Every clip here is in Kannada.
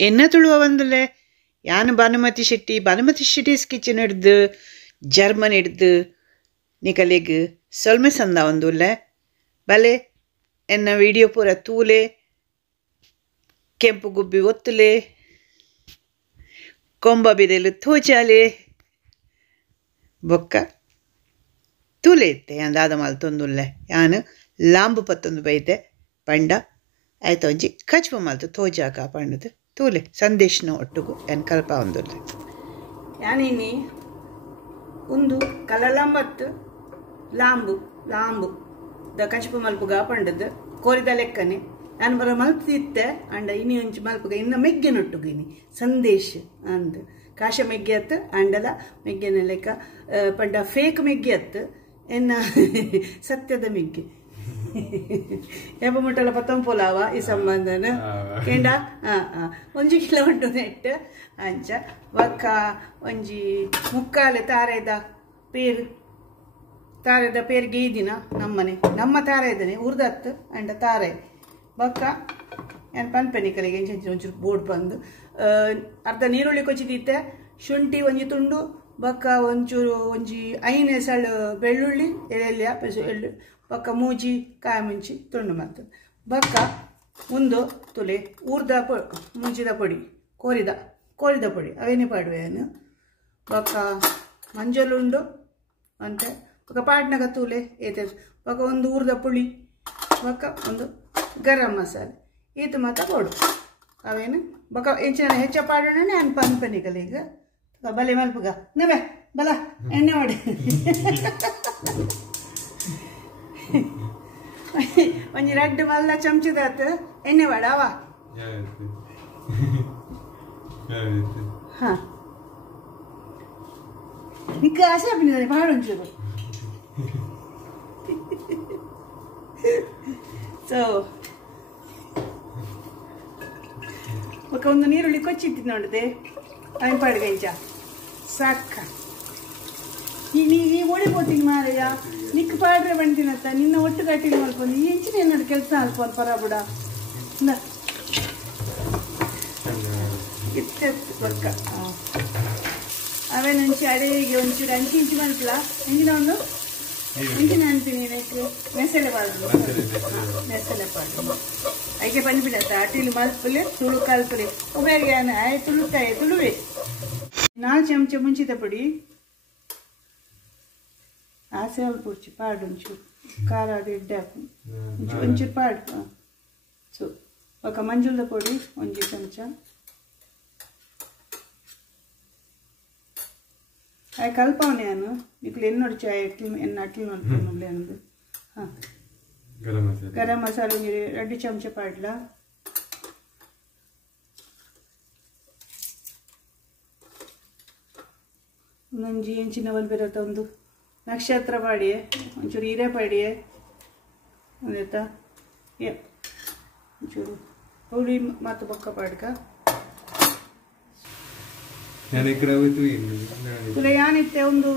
ಎನ್ನ ತುಳುವ ಒಂದಲೆ ಯಾನು ಭಾನುಮತಿ ಶೆಟ್ಟಿಸ್ ಕಿಚನ್ ಹಿಡ್ದು ಜರ್ಮನ್ ಹಿಡ್ದು ನಿಕಲೆಗ್ ಸೊಲ್ಮೆ ಸಂದ ಒಂದುಲ್ಲೆ ಬಲೆ ಎನ್ನ ವಿಡಿಯೋ ಪೂರ ತೂಲೆ ಕೆಂಪು ಗುಬ್ಬಿ ಒತ್ತುಲೆ ಕೊಂಬ ಬಿದೆಲು ತೋಚಾಲೆ ಬೊಕ್ಕ ತೂಲೆ ಇತ್ತೆ ಅಂದಾದ ಮಲ್ತೊಂದುಲ್ಲೆ ಯಾನು ಲಾಂಬು ಪತ್ತೊಂದು ಬೈತೆ ಪಂಡ ಆಯ್ತು ಒಂಜಿ ಕಚ್ಪ ಮಲ್ತು ತೋಜಾಕ ಪಂಡದು ತೂಲೆ ಸಂದೇಶನ ಒಟ್ಟುಗು ಏನು ಕಲ್ಪ ಒಂದುಲ್ಲೆ ಯಾನಿನಿ ಒಂದು ಕಲಲಂಬತ್ತು ಲಾಂಬು ಲಾಂಬು ದ ಕಚ್ಪ ಮಲ್ಪುಗ ಪಂಡದು ಕೋರಿದ ಲೆಕ್ಕನೆ ನಾನು ಬರ ಮಲ್ತಿತ್ತೆ ಅಂಡ ಇನಿ ಒಂಚು ಮಲ್ಪುಗ ಇನ್ನ ಮೆಗ್ಗೆ ನೊಟ್ಟುಗಿನಿ ಸಂದೇಶ ಅಂದ ಕಾಶ ಮೆಗ್ಗೆ ಅತ್ತು ಅಂಡಲ ಮೆಗ್ಗೆನ ಲೆಕ್ಕ ಪಂಡ ಫೇಕ್ ಮೆಗ್ಗೆ ಅತ್ತು ಎನ್ನ ಸತ್ಯದ ಮೆಗ್ಗೆ ಎಬ್ಬ ಮುಟ್ಟಲ ಪತ್ತಂಪೋಲಾವ ಈ ಸಂಬಂಧನ ಕೇಂಡ ಒಂಜಿ ಕಿಲೋಮೀಟರ್ ನೆಟ್ಟು ಅಂಚ ಒಕ್ಕ ಒಂಜಿ ಮುಕ್ಕಾಲೆ ತಾರೆದ ಪೇರ್ಗೆ ಈ ದಿನ ನಮ್ಮನೆ ನಮ್ಮ ತಾರೆ ಇದ್ದಾನೆ ಉರ್ದತ್ತು ಅಂಡ ತಾರೆ ಬೊಕ್ಕ ಏನು ಪನ್ಪೆನಿಕಲಿಗೆ ಒಂಚೂರು ಬೋರ್ಡ್ ಬಂದು ಅರ್ಧ ನೀರುಳ್ಳಿ ಕೊಚ್ಚಿದಿತ್ತೆ ಶುಂಠಿ ಒಂಜಿ ತುಂಡು ಬೊಕ್ಕ ಒಂಚೂರು ಒಂಜಿ ಐನೆ ಸಳು ಬೆಳ್ಳುಳ್ಳಿ ಎಳ್ಳೆಲ್ಲ ಎಳ್ಳು ಬೊಕ್ಕ ಮೂಜಿ ಕಾಯಿ ಮುಂಚಿ ತುಂಡು ಮತ್ತು ಬೊಕ್ಕ ಒಂದು ತುಲೆ ಊರ್ದ ಮುಂಚಿದ ಪೊಡಿ ಕೋರಿದ ಪೊಡಿ ಅವೇನೇ ಪಾಡುವೆನು ಬೊಕ್ಕ ಮಂಜಲುಂಡು ಅಂತೆ ಬೊಕ್ಕ ಪಾಟ್ನಾಗ ತೂಲೆ ಏತೆ ಬೊಕ್ಕ ಒಂದು ಊರ್ದ ಪುಳಿ ಬೊಕ್ಕ ಒಂದು ಗರಂ ಮಸಾಲೆ ಈತ ಮಾತ್ರ ಕೊಡು ಅವೇನು ಬೊಕ್ಕ ಹೆಚ್ಚ ಪಾಡೋಣ ನಾನು ಪನ್ಪನಿಕಲ್ಲ ಈಗ ಬಲೆ ಮಲ್ಪುಗ ನವೆ ಬಲ ಎಣ್ಣೆ ಮಾಡಿ ಒಂಜಿ ರಡ್ಡು ಮಲ್ಲ ಚಮಚದಾತ ಎಣ್ಣೆ ಮಾಡ ಅವ ಹಾ ನಿಕ್ಕ ಆಸೆ ಹಾಪಿನ ಪಾಡೊಂಚೂರು ಸೊ ఒక ಒಂದು ನೀರುಳ್ಳಿ ಕೊಚ್ಚಿಟ್ಟು ನೋಡಿದೆ ఆయన పడిగంచ ಸಾಕ ನೀ ಓಡಿపోತೀನಿ ಮಾರಯ್ಯ ನಿಕ್ಕ ಪಾಡ್ರೆ ಬಂದಿನತ್ತ ನಿನ್ನ ಒಟ್ಟು ಕಟ್ಟಿನ ಮಲ್ಕೊಂಡು ಈ ಹೆಂಚಿನ ಏನಾದ್ರು ಕೆಲಸ ಅಲ್ಪೊಂದು ಪರಬುಡ ಇತ್ತು ಬೊಕ್ಕ ಅವೇ ನಂಚಿ ಅಡೆಗೆ ಒಂಚೂರು ಇಂಚು ಮಲ್ಪಲ ಹೆಂಗಿನ ಒಂದು ಇಂಚಿನ ಅಂತೀನಿ ನೆಕ್ಕು ಮೆಸಳೆ ಪಾಡು ಮೆಸಳೆ ಪಾಡು ಐಕೆ ಬಂದ್ಬಿಡತ್ತ ಅಟಿಲಿ ಮಲ್ಪಲೆ ತುಳು ಕಲ್ಪಲೆ ಉಬೇರಿಗೆ ತುಳುತ್ತಾಯ ತುಳುವೆ 4 ಚಮಚ ಮುಂಚಿತ ಪುಡಿ ಆಸೆ ಪುಡ್ಚಿ ಪಾಡು ಒಂಚೂರು ಖಾರ ಅದು ಎಡ್ಡೆ ಹಾಕು ಒಂಚೂರು ಪಾಡು ಸೊ ఒక ಮಂಜುಳದ ಪುಡಿ 1 ಚಮಚ ಆಯ್ ಕಲ್ಪವನೆ ನಾನು ನಿಕ್ಲು ಎನ್ನೊಡು ಚಾಯ್ ಎನ್ನ ಅಟ್ಲಿ ಮಲ್ಪೊಂದು ಅಂದು ಹಾಂ ಗರಂ ಮಸಾಲೆ 2 ಚಮಚ ಪಾಡ್ಲ ಒಂಜಿ ಎಂಚಿನ ಬಲ್ಬಿರತ್ತ ಒಂದು ನಕ್ಷತ್ರ ಪಾಡಿಯೆ ಒಂಚೂರು ಹೀರೆ ಪಾಡಿಯೆ ಒಂದಾಯ್ತಾ ಒಂಚೂರು ಹುಳಿ ಮತ್ತು ಬೊಕ್ಕ ಪಾಡ್ಕ ತುಲೆ ಯಾನಿತ್ತೆ ಒಂದು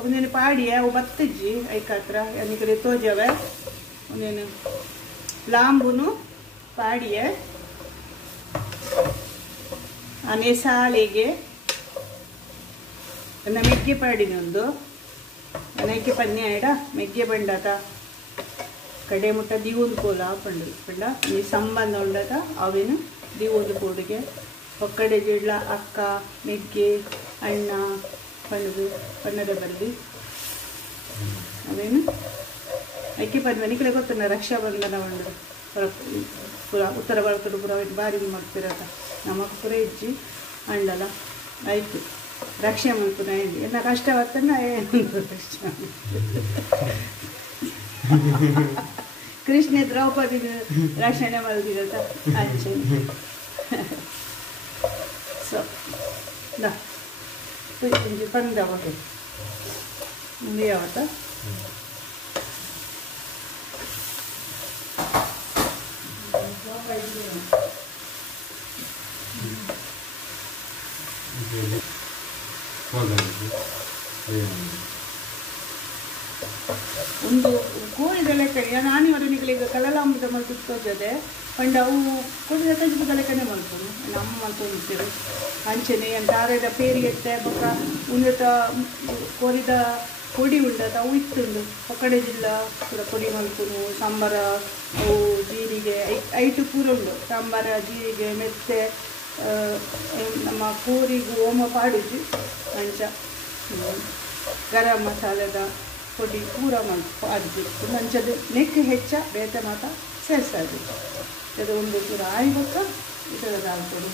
ಒಂದೇನು ಪಾಡಿಯೆ ಅವು ಬತ್ತಜ್ಜಿ ಐಕಾತ್ರ ಯಾನಿಕಡೆ ತೋಜವೆ ಒಂದೇನು ಲಾಂಬುನು ಪಾಡಿಯೆ ಆನೆ ಸಾಲೆಗೆ ನನ್ನ ಮೆಗ್ಗೆ ಪಾಡಿನೊಂದು ನನಗೆ ಪನ್ಯ ಆಡ ಮೆಗ್ಗೆ ಬಂಡಾತ ಕಡೆ ಮುಟ್ಟ ದಿವೊಂದು ಕೋಲ ಪಂಡ ಈ ಸಂಬಂಧ ಉಂಡಾತ ಅವೇನು ದಿವೊಂದು ಕೋಡಿಗೆ ಒಕ್ಕಡೆ ಜಿಡ್ಲ ಅಕ್ಕ ಮೆಗ್ಗೆ ಅಣ್ಣ ಪಣ್ಣದ ಬರಲಿ ಅವೇನು ಐಕೆ ಪದ್ಮ ನಿಖಲೆ ಗೊತ್ತಲ್ಲ ರಕ್ಷಾಬಂಧನ ಉಂಡು ಪುರ ಉತ್ತರ ಭಾರತದ ಪುರ ಬಾರಿ ಮಾಡ್ತಿರತ್ತ ನಮಗೆ ಪುರ ಇಜ್ಜಿ ಅಂಡಲ ಆಯ್ತು ರಕ್ಷೆ ಮಾಡ್ತು ಹೇಳಿ ಎಲ್ಲ ಕಷ್ಟವತ್ತನ್ನ ಕೃಷ್ಣ ದ್ರೌಪದಿ ರಕ್ಷಣೆ ಮಾಡಿದಿರತ್ತ ಅಂಚೆ ಸೊ ಬಂದವ ಮುಂದೆ ಯಾವತ್ತ ಒಂದು ಕೋಳಿದ ಲೆಕ್ಕ ನಾನು ಇವರನಿಗೆ ಕಲಲಾಂಬದ ಮತ್ತು ತೋಜದೆ ಪಂಡ ಅವು ಕೊಡಿದ ತಜ್ಜುಗಲೆ ಕಣ್ಣೆ ಮಲ್ಪನು ನಮ್ಮ ಮಲ್ಪೊಂದಿರ್ತೇವೆ ಅಂಚನೆ ತಾರೆದ ಪೇರಿ ಎತ್ತೆ ಬೊಕ್ಕ ಉಂದತ ಕೊರಿದ ಪೊಡಿ ಉಂಡತ ಅವು ಇತ್ತುಂಡು ಒಕ್ಕಡೆ ಜಿಲ್ಲಾ ಕೂಡ ಪೊಡಿ ಮಲ್ಪುನು ಸಾಂಬಾರ ಅವು ಜೀರಿಗೆ ಐಟು ಪೂರ ಉಂಡು ಸಾಂಬಾರ ಜೀರಿಗೆ ಮೆತ್ತೆ ನಮ್ಮ ಕೋರಿಗೂ ಓಮ ಪಾಡಿದ್ದು ಅಂಚ ಗರಂ ಮಸಾಲೆದ ಪೊಡಿ ಪೂರ ಪಾಡಿದ್ದು ಅಂಚದು ನೆಕ್ ಹೆಚ್ಚ ಬೇತೆ ಮಾತ ಸೇರಿಸೋದು ಅದು ಒಂದು ಪೂರ ಆಯ್ಬೇಕ ಇದರ ದಾಲ್ಪೊಡಿ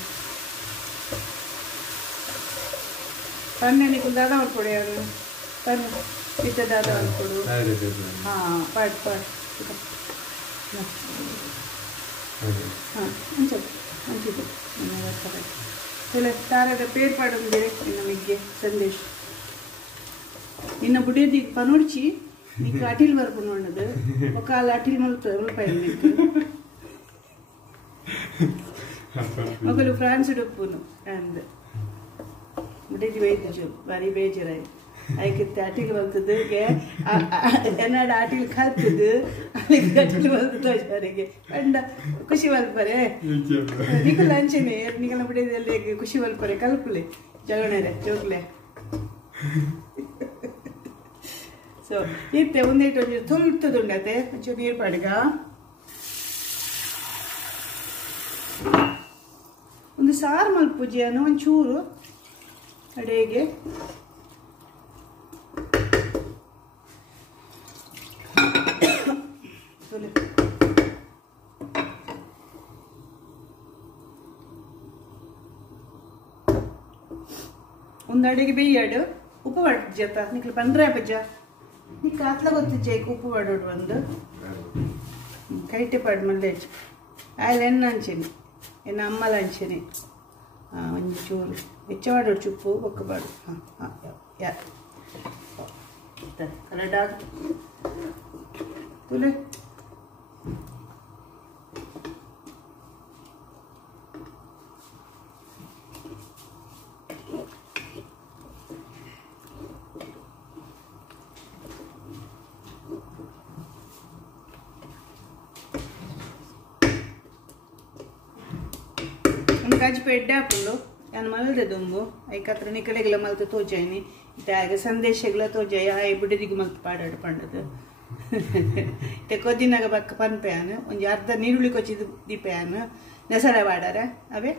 ಪನ್ನೆನಿಗೂ ದಾದ ಮಾಡ್ಕೊಡಿ ಅವನು ಪನ್ನು ಇತ್ತ ದಾದ ಮಾಡ್ಕೊಡು ಹಾಂ ಪಾಡ್ ಹಾಂ ಅಂಚಿದ್ದು ಇಲ್ಲ ತಾರದ ಪೇರ್ ಪಾಡೊಂದಿರೆ ನಮಗೆ ಸಂದೇಶ ನಿನ್ನ ಬುಡಿಯದಿ ಪನೋಡ್ಚಿ నీకు అటిల్ వరకు ఉండదు ఒక అటిల్ ముల్పాయి నీకు ఒకరు ఫ్రాన్స్ డొప్పును అండ్ ಮುಡಿದು ಬೇಯ್ದು ಬಾರಿ ಬೇಜಾರಾಯಿ ಆಯ್ಕಿತ್ತು ಅಟಿಲ್ ಬರ್ತದೆ ಏನಾಡು ಅಟಿಲ್ ಕಲ್ತದ್ದು ಅಲ್ಲಿಗೆ ಅಟಿಲ್ ಬರ್ತದೆ ಅವರಿಗೆ ಅಂಡ ಖುಷಿ ಮಲ್ಪರೆ ನಿಖಲ್ ಅಂಚೆನೆ ನಿಖಲ ಬಿಡಿದಲ್ಲಿ ಖುಷಿ ಮಲ್ಪರೆ ಕಲ್ಪಲೆ ಜಗಣರೆ ಜೋಗ್ಲೆ ಸೊ ಇತ್ತೆ ಒಂದೇಟು ಒಂಚೂರು ತುಲ್ತದುಂಡತೆ ಒಂಚೂರು ನೀರು ಪಡ್ಗ ಒಂದು ಸಾರು ಮಲ್ಪುಜಿಯನ್ನು ಒಂಚೂರು ಅಡೆಗೆ ಒಂದು ಅಡೆಗೆ ಬೇಯ್ಯಾಡು ಉಪ್ಪು ಪಡ್ಜತ್ತ ನಿಕ್ಲು ಪಂದ್ರೆ ಬಜ್ಜ ನಿಕ್ಕ ಅತ್ಲ ಗೊತ್ತಿಜ್ಜ ಉಪ್ಪು ಪಡೋಡು ಒಂದು ಕೈಟೆ ಪಡ್ ಮಲ್ಲೆ ಆಯ್ಲು ಎಣ್ಣೆ ಹಂಚೇನಿ ಎನ್ನ ಅಮ್ಮಲ ಹಂಚೇನಿ ಒಂದು ಚೂರು ಹೆಚ್ಚ ಮಾಡೋಡು ಚುಪ್ಪು ಒಕ್ಕಬಾರ್ದು ಯಾರು ಕರೆಕ್ಟಾಗ ತುಲೆ काजी पेड्डे हापुंडु यान मल्दे दुंबु ऐकत्र निकलेगಲ मल्त तोजायनी इताग संदेशगಲ तोजाय आय बुडिदिगु मल्त पाडाड पंडದು ते कोदिनाग बक्क पन्पयान ಒಂಜಿ ಅರ್ಧ ನೀರುಳ್ಳಿ ಕೊಚ್ಚಿದು ದೀಪಯಾನ ನೆಸಳೆ ಬಾಡಾರೆ ಅವೇ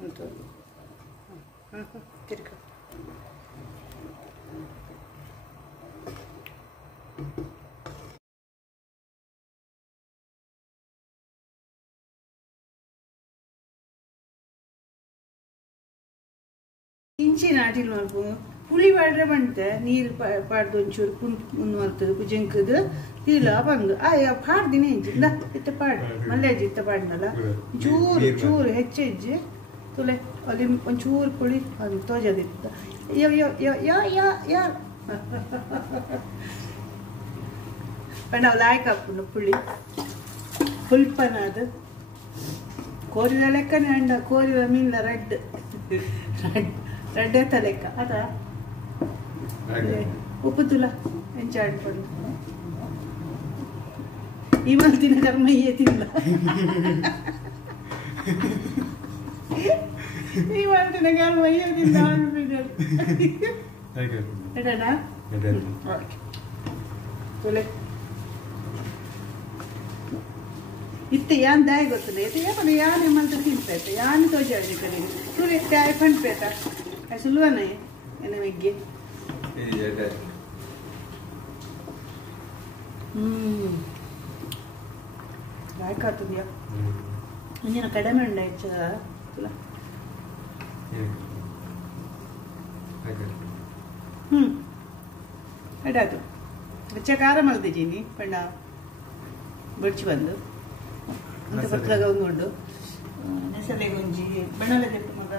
ಅಂತ ತಿರ್ಕ ಇಂಚಿನ ಅಟಿಲ್ ಮಲ್ಪು ಪುಳಿ ಬಾಡ್ರೆ ಬಂತೆ ನೀರು ಪಾಡ್ದು ಒಂಚೂರು ಮುಂದೆ ಮಲ್ತದು ಪುಜಂಕದು ತೀಲ ಬಂದು ಆಯ ಪಾಡ್ದಿನಿ ಇಂಚಿಂದ ಇತ್ತ ಪಾಡ್ ಮಲ್ಲೆಜ್ಜಿ ಇತ್ತ ಪಾಡ್ನಲ್ಲ ಚೂರು ಚೂರು ಹೆಚ್ಚೆಜ್ಜಿ ತುಲೆ ಅಲ್ಲಿ ಒಂಚೂರು ಪುಳಿ ಅದು ತೋಜದಿತ್ತ ಯೋ ಯೋ ಯೋ ಯೋ ಯೋ ಯೋ ಪಂಡ ಅವು ಲಾಯ್ಕ ಹಾಕೊಂಡು ಪುಳಿ ಪುಲ್ಪನ ಅದು ಕೋರಿದ ಲೆಕ್ಕನೇ ಅಂಡ ಕೋರಿದ ಮೀನಿನ ರೆಡ್ ರೆಡ್ ಎತ್ತ ಲೆಕ್ಕ ಅದ ಉಪ್ಪು ತುಲ ಎಂಚಾಡ್ಕೊಂಡು ಈ ಮಲ್ತಿನ ಕರ್ಮಯ್ಯೇ ತಿಂದ ಈ ಮಲ್ತಿನ ಕರ್ಮಯ್ಯೇ ತಿಂದ ಎಡನಾ ತುಲೆ ಇತ್ತೆ ಯಾನ್ ದಾಯಿ ಗೊತ್ತಿಲ್ಲ ಇದು ಯಾಪನ ಯಾನೆ ಮಲ್ತ ತಿಂಪೈತೆ ಯಾನ್ ತೋಜಾಡಿ ಕಡೆ ತುಲೆ ದಾಯಿ ಪಂಡ್ಪೇತ ಸುಲ್ವನೇ ಎನ್ನ ಮೆಗ್ಗೆ ಲಾಯ್ಕಾತದ್ಯಾ ಮುಂಜಿನ ಕಡಿಮೆ ಉಂಡ ಹೆಚ್ಚದ ತುಲ ಅಡಾದು ಹೆಚ್ಚ ಖಾರ ಮಲ್ದಿದ್ದೀನಿ ಪಂಡ ಬಡ್ಚಿ ಬಂದು ಅಂತ ಪಕ್ಕದಾಗ ಒಂದು ನೆಸಲೆ ಗುಂಜಿ ಬೆಣ್ಣಲೆ ತೆಟ್ಟು ಮಗ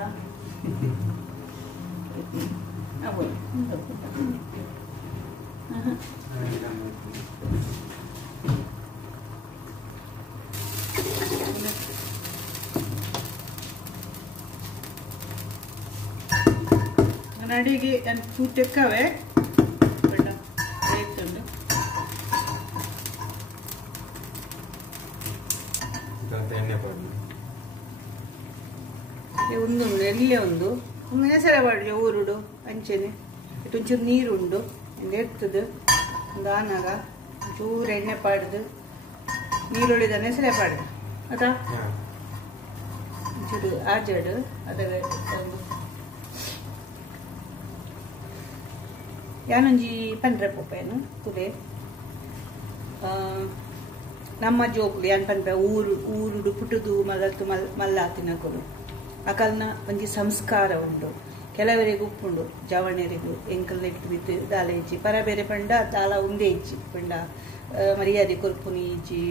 ಅಡಿಗೆ ತೆಕ್ಕವೆ ಬೇಡ ಆಯ್ತುಂಡು ಎಣ್ಣೆ ಒಂದು ಎಲ್ಲಿ ಒಂದು ನೆಸರೆ ಬಾಡ್ರಿ ಊರುಡು ಅಂಚೆನೆ ಒಂಚೂರು ನೀರುಂಡು ಎತ್ತದು ಒಂದು ಆನಾಗ ಒಂಚೂರು ಎಣ್ಣೆ ಪಾಡ್ದು ನೀರುಳ್ಳಿದ ನೆಸರೆ ಪಾಡ್ದು ಅದಾ ಒಂಚೂರು ಆಜಾಡು ಅದಾಗ ಯಾನೊಂಜಿ ಪಂಡ್ರೆ ಪೋಪೇನು ತುಲೆ ನಮ್ಮ ಜೋಕ್ಲು ಯಾನ್ ಪನ್ಪೆ ಊರುಡು ಪುಟುದು ಮಗತ್ತು ಮಲ್ಲಾತಿನ ಕೊಡು ಅಕಲ್ನ ಒಂಜಿ ಸಂಸ್ಕಾರ ಉಂಡು ಕೆಲವರಿಗೆ ಉಪ್ಪುಂಡು ಜವಣರಿಗೂ ಎಂಕಲ್ ಇಟ್ಟು ಬಿತ್ತು ದಾಲ ಇಜ್ಜಿ ಪರ ಬೇರೆ ಪಂಡ ದಾಲ ಉಂಡೆ ಇಜ್ಜಿ ಪಂಡ ಮರ್ಯಾದೆ ಕೊರ್ಪುನಿ ಇಜ್ಜಿ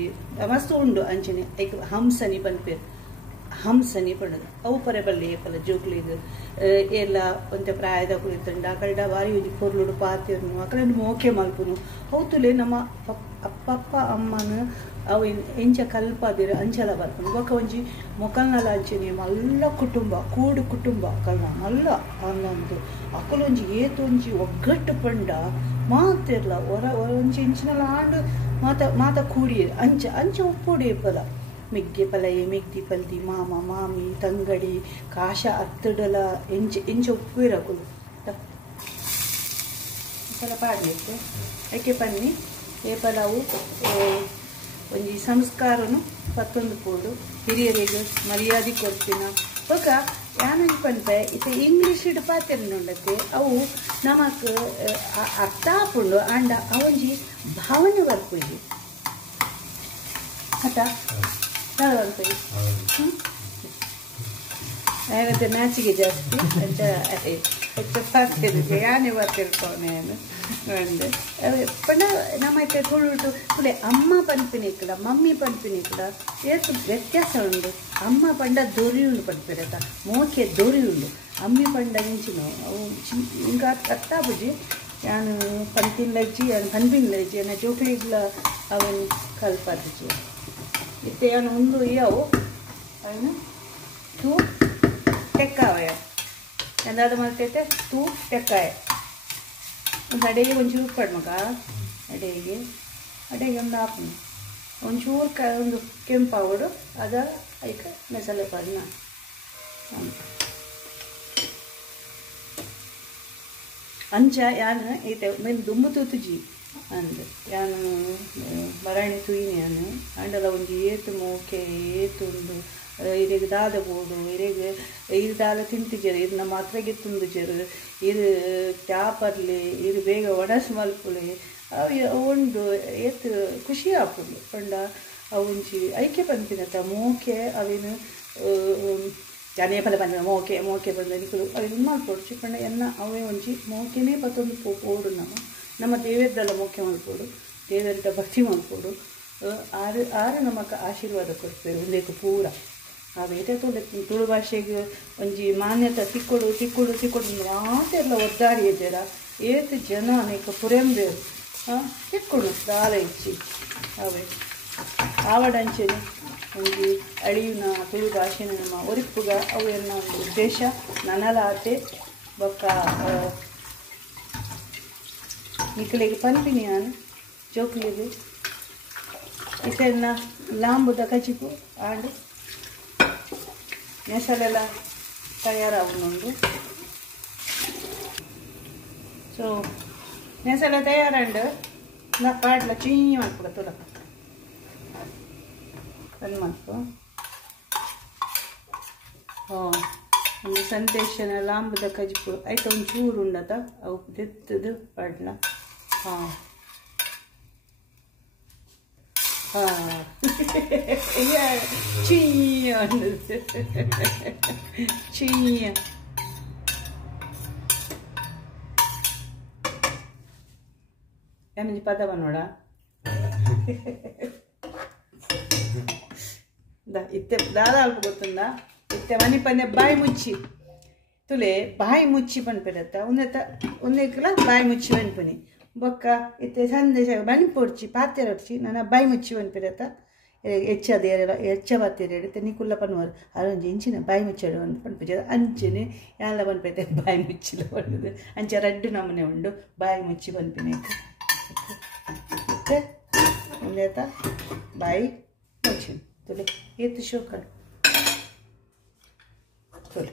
ಮಸ್ತ್ ಉಂಡು ಅಂಚನೆ ಐಕ್ ಹಂಸನಿ ಪನ್ಪೆ ಹಂಸನಿ ಪಂಡದು ಅವು ಪರೆ ಬಲ್ಲೆ ಏಪಲ ಜೋಕ್ಲಿಗೆ ಎಲ್ಲ ಒಂತೆ ಪ್ರಾಯದ ಕುರಿತಂಡ ಅಕಲ್ಡ ಬಾರಿ ಒಂಜಿ ಪೊರ್ಲುಡು ಪಾತಿರ್ನು ಅಕಲನ್ನು ಮೋಕೆ ಮಲ್ಪುನು ಹೌತುಲೆ ನಮ್ಮ ಅಪ್ಪಪ್ಪ ಅಮ್ಮನ ಅವು ಎಂಚ ಕಲ್ಪದಿರ ಅಂಚಲ ಬರ್ಪುನು ಬೊಕ ಒಂಜಿ ಮೊಕಲ್ನಲ ಅಂಚನೆ ಮಲ್ಲ ಕುಟುಂಬ ಕೂಡು ಕುಟುಂಬ ಅಕಲ್ನ ಮಲ್ಲ ಅನ್ನೊಂದು ಅಕಲೊಂಜಿ ಏತೊಂಜಿ ಒಗ್ಗಟ್ಟು ಪಂಡ ಮಾತಿರ್ಲ ಹೊರ ಒಂಜಿ ಇಂಚಿನಲ ಆಂಡು ಮಾತ ಕೂಡಿ ಅಂಚ ಉಪ್ಪುಡಿ ಪಲ ಮಿಗ್ಗೆ ಪಲಯೆ ಮಿಗ್ದಿ ಪಲ್ದಿ ಮಾಮ ಮಾಮಿ ತಂಗಡಿ ಕಾಶ ಅತ್ತಡಲ ಎಂಚ ಉಪ್ಪು ಇರಕುಲು ಸ್ವಲ್ಪ ಪಾಡ್ಲಿಕ್ಕೆ ಐಕೆ ಪನ್ನಿ ಏ ಪಲಾವು ಒಂಜಿ ಸಂಸ್ಕಾರನು ಪತ್ತೊಂದು ಪೋಡು ಹಿರಿಯರಿಗೆ ಮರ್ಯಾದೆ ಕೊಡ್ತೀನ ಬೊಕ ಯಾನೊಂಜಿ ಪನ್ಪೆ ಇತ್ತೆ ಇಂಗ್ಲೀಷ್ ಇಡು ಪಾತೆರ್ನುಂಡತೆ ಅವು ನಮಕ್ ಅರ್ಥ ಆಪುಂಡು ಆಂಡ ಅವೊಂಜಿ ಭಾವನೆ ಬರ್ಪುಜಿ ಆತ ಬರ್ಪುಜಿ ಯಾಕಂದ್ರೆ ಮ್ಯಾಚಿಗೆ ಜಾಸ್ತಿ ಅಂತ ಹೆಚ್ಚು ಬರ್ತಿದ್ದೆ ಯಾನೇ ಬರ್ತಿರ್ಕೋನೇನು ಅಂದೆ ಪಂಡ ನಮ್ಮೈತೆ ತುಳುಟು ತುಳೆ ಅಮ್ಮ ಪನ್ಪಿನಿಕ್ಕಲ ಮಮ್ಮಿ ಪನ್ಪಿನಿಕ್ಕಲ ಏತು ವ್ಯತ್ಯಾಸ ಉಂಡು ಅಮ್ಮ ಪಂಡ ದೊರಿಯುಂಡು ಪನ್ಪಿರತ ಮೋಕೆ ದೊರಿಯುಂಡು ಅಮ್ಮಿ ಪಂಡ ಇಂಚಿನ ಅವು ಇಂಕ ಅತ್ತಾಬುಜಿ ಯಾನು ಪನ್ಪಿನ್ಲಜ್ಜಿ ಯಾನು ಪನ್ಪಿನ್ಲಜ್ಜಿ ಅನ್ನ ಜೋಕ್ಲಿಗ್ಲ ಅವನು ಕಲ್ಪಜ್ಜಿ ಇತ್ತೆ ಯಾನು ಒಂದು ಯಾವು ಅವನು ತೂ ಟೆಕ್ಕಾವಯ ಎಂದಾದ ಮಾಡ್ತೈತೆ ತೂ ಟೆಕ್ಕಾಯ ಒಂದು ಅಡೆಗೆ ಒಂಚೂರು ಪಡ್ಮಗ ಅಡೆಗೆ ಒಂದು ಹಾಪು ಒಂಚೂರು ಒಂದು ಕೆಂಪಾವಡು ಅದ ಐಕ ಮಸಾಲೆ ಪಡ್ನ ಅಂಚ ಯಾನು ಐತೆ ಮೇಲೆ ದುಂಬು ತೂತುಜಿ ಅಂದು ಯಾನು ಮರಾಣಿ ತುಯಿನಿ ಅನ್ನು ಅಂಡಲ ಒಂಜಿ ಏತು ಮೋಕೆ ಏತುಂಡು ಇರೆಗ್ ದಾದ ಬೋಡು ಇರೆಗ್ ಇದು ದಾದ ತಿಂತಿಜರು ಇದು ನಮ್ಮ ಹತ್ರಗೆ ತುಂದುಜರು ಇದು ಚಾಪರ್ಲಿ ಇದು ಬೇಗ ಒಡಸ್ ಮಲ್ಪುಳಿ ಅವು ಉಂಡು ಏತು ಖುಷಿ ಆಪುಂಡು ಪಂಡ ಅವುಂಚಿ ಐಕ್ಯ ಪಂಪಿನತ್ತ ಮೋಕೆ ಅವಿನ ಜನೇ ಫಲ ಬಂದ ಮೋಕೆ ಬಂದ ನಿಕಲು ಅವಿನ ಮಲ್ಪೊಡು ಪಂಡ ಎನ್ನ ಅವೇ ಒಂಚಿ ಮೋಕೆನೇ ಪತ್ತೊಂದು ಪೋಡು ನಮ್ಮ ದೇವರದಲ್ಲ ಮೋಕೆ ಮಲ್ಪೊಡು ದೇವರದ ಭಕ್ತಿ ಮಲ್ಪೊಡು ಆರು ನಮಕ್ ಆಶೀರ್ವಾದ ಕೊಡ್ತೇವೆ ಉಲ್ಲೇಖ ಪೂರ ಅವೇಟೆ ತುಳು ಭಾಷೆಗೆ ಒಂಜಿ ಮಾನ್ಯತೆ ತಿಕ್ಕೊಡು ಮಾತೆಲ್ಲ ಒದ್ದಾಡಿ ಜರ ಏತು ಜನ ಅನೇಕ ಪುರೆಂಬೇರು ತಿಕ್ಕೊಡು ದಾಲ ಇಚ್ಚಿ ಅವೇ ಆವಡಂಚೆನೆ ಒಂಜಿ ಅಳಿಯುನ ತುಳು ಭಾಷೆನ ನಮ್ಮ ಒರಿಪ್ಪುಗ ಅವು ಎನ್ನ ಒಂದು ಉದ್ದೇಶ ನನಲಾತೆ ಬೊಕ್ಕ ನಿಕಲಿಗೆ ಪನ್ಪಿನಿ ನಾನು ಜೋಕ್ಲಿಗೆ ಇತೆನ್ನ ಲಾಂಬುದ ಕಚಿಪು ಆಂಡು ನೆಸಲೆಲ್ಲ ತಯಾರಾಗುನುಂಡು ಸೊ ನೆಸಲ ತಯಾರಂಡು ನಾ ಪಾಡ್ಲ ಚೀನಿ ಮಾಡ್ಕೊಡ ತುಲ ಸಣ್ಣ ಮಾಡ್ಕೊ ಒಂದು ಸಂತೇಶನ ಲಾಂಬದ ಕಜಿಪು ಆಯ್ತು ಒಂದು ಚೂರು ಉಂಡತ ಅವು ತೆತ್ತದು ಪಾಡ್ಲ ಚೀಯ ಚೀಯ ಏನ ಪದವ ನೋಡ ಇತ್ತೆ ದಾದ ಅಲ್ಪ ಗೊತ್ತುಂದ ಇತ್ತೆ ಮನೆ ಪಂದೆ ಬಾಯಿ ಮುಚ್ಚಿ ತುಲೆ ಬಾಯಿ ಮುಚ್ಚಿ ಪನ್ಪಿರತ್ತ ಒಂದೇಕಲ ಬಾಯಿ ಮುಚ್ಚಿ ಪನ್ಪನಿ ಬೊಕ್ಕ ಇತ್ತೆ ಸಂದೇಶ ಬನಿ ಪೊಡ್ಚಿ ಪಾತ್ರೆ ಹೊಡ್ಚಿ ನನ್ನ ಬಾಯಿ ಮುಚ್ಚಿ ಪನ್ಪಿರತ್ತ ಹೆಚ್ಚದ ಹೆಚ್ಚ ಬತ್ತೀರಿ ಹಿಡಿತೆ ನೀ ಕುಲ್ಲ ಪನ್ನುವರು ಅದೊಂದು ಇಂಚಿನ ಬಾಯಿ ಮುಚ್ಚಾಡು ಒಂದು ಪನ್ಪುಜ ಅಂಚಿನ ಎಲ್ಲ ಪನ್ಪೈತೆ ಬಾಯಿ ಮುಚ್ಚಿಲ್ಲ ಪಣ್ಣದು ಅಂಚ ರಡ್ಡು ನಮೂನೆ ಉಂಡು ಬಾಯಿ ಮುಚ್ಚಿ ಪನ್ಪಿನಿ ಮತ್ತೆ ಒಂದೇತ ಬಾಯಿ ಮುಚ್ಚಿ ತುಲೆ ಏತು ಶೋಕಡು ತೊಲೆ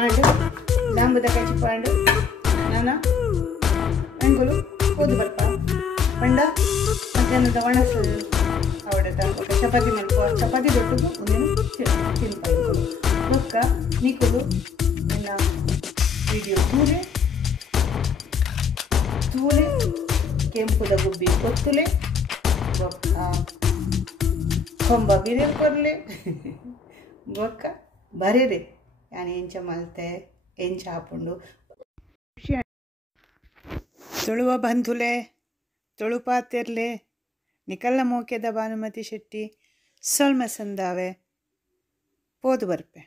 ಆಂಡು ಲಾಂಬುದ ಕಚ್ಚಿ ಪಾಂಡು ನಾನ ಅಂಗುಲು ಓದು ಬರ್ಪ ಪಂಡ ಮಧ್ಯಾಹ್ನದ ಒಣಸು ಅವಡದ ಚಪಾತಿ ಮಲ್ಪುವ ಚಪಾತಿ ದೊಡ್ಡದು ಒಂದೇನು ತಿನ್ಕೊಂಡು ಒಕ್ಕ ನೀಕುಲು ನನ್ನ ವಿಡಿಯೋ ತೂಲೆ ಕೆಂಪುದ ಗುಬ್ಬಿ ಕೊತ್ತುಲೆ ಒಕ್ಕ ಕೊಂಬ ಬಿರಿಯಲ್ ಕೊರ್ಲೆ ಒಕ್ಕ ಬರೇರೆ ಯಾನು ಎಂಚ ಮಲ್ತೆ ಎಂಚ ಹಾಪುಂಡು ತುಳುವ ಬಂಧುಲೆ ತುಳುಪಾತೆರ್ಲೆ ನಿಕಲ್ಲ ಮೋಕೆದ ಭಾನುಮತಿ ಶೆಟ್ಟಿ ಸೊಲ್ಮ ಸಂದಾವೆ ಪೋದು ಬರ್ಪೆ.